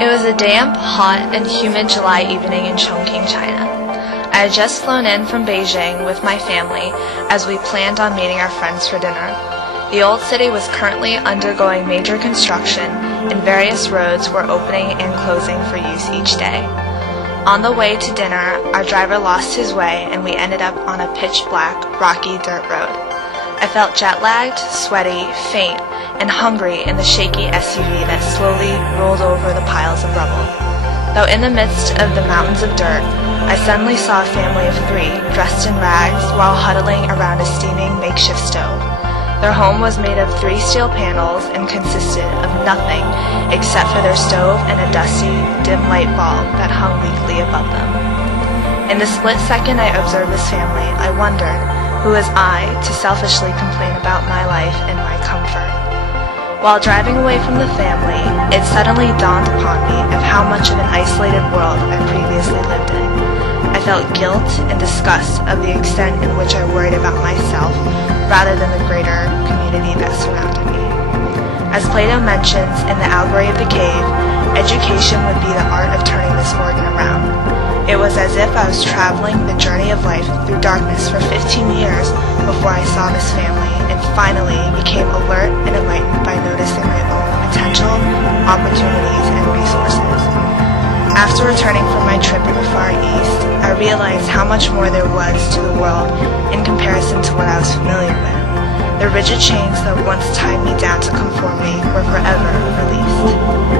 It was a damp, hot, and humid July evening in Chongqing, China. I had just flown in from Beijing with my family as we planned on meeting our friends for dinner. The old city was currently undergoing major construction, and various roads were opening and closing for use each day. On the way to dinner, our driver lost his way and we ended up on a pitch-black, rocky dirt road. I felt jet-lagged, sweaty, faint, and hungry in the shaky SUV that slowly rolled over the piles of rubble. Though in the midst of the mountains of dirt, I suddenly saw a family of 3 dressed in rags while huddling around a steaming makeshift stove. Their home was made of 3 steel panels and consisted of nothing except for their stove and a dusty, dim light bulb that hung weakly above them. In the split second I observed this family, I wondered, who was I to selfishly complain about my life and my comfort? While driving away from the family, it suddenly dawned upon me of how much of an isolated world I previously lived in. I felt guilt and disgust of the extent in which I worried about myself rather than the greater community that surrounded me. As Plato mentions in the Allegory of the Cave, education would be the art of turning this organ around. It was as if I was traveling the journey of life through darkness for 15 years before I saw this family and finally became alert and enlightened by noticing my own potential, opportunities, and resources. After returning from my trip in the Far East, I realized how much more there was to the world in comparison to what I was familiar with. The rigid chains that once tied me down to conformity were forever released.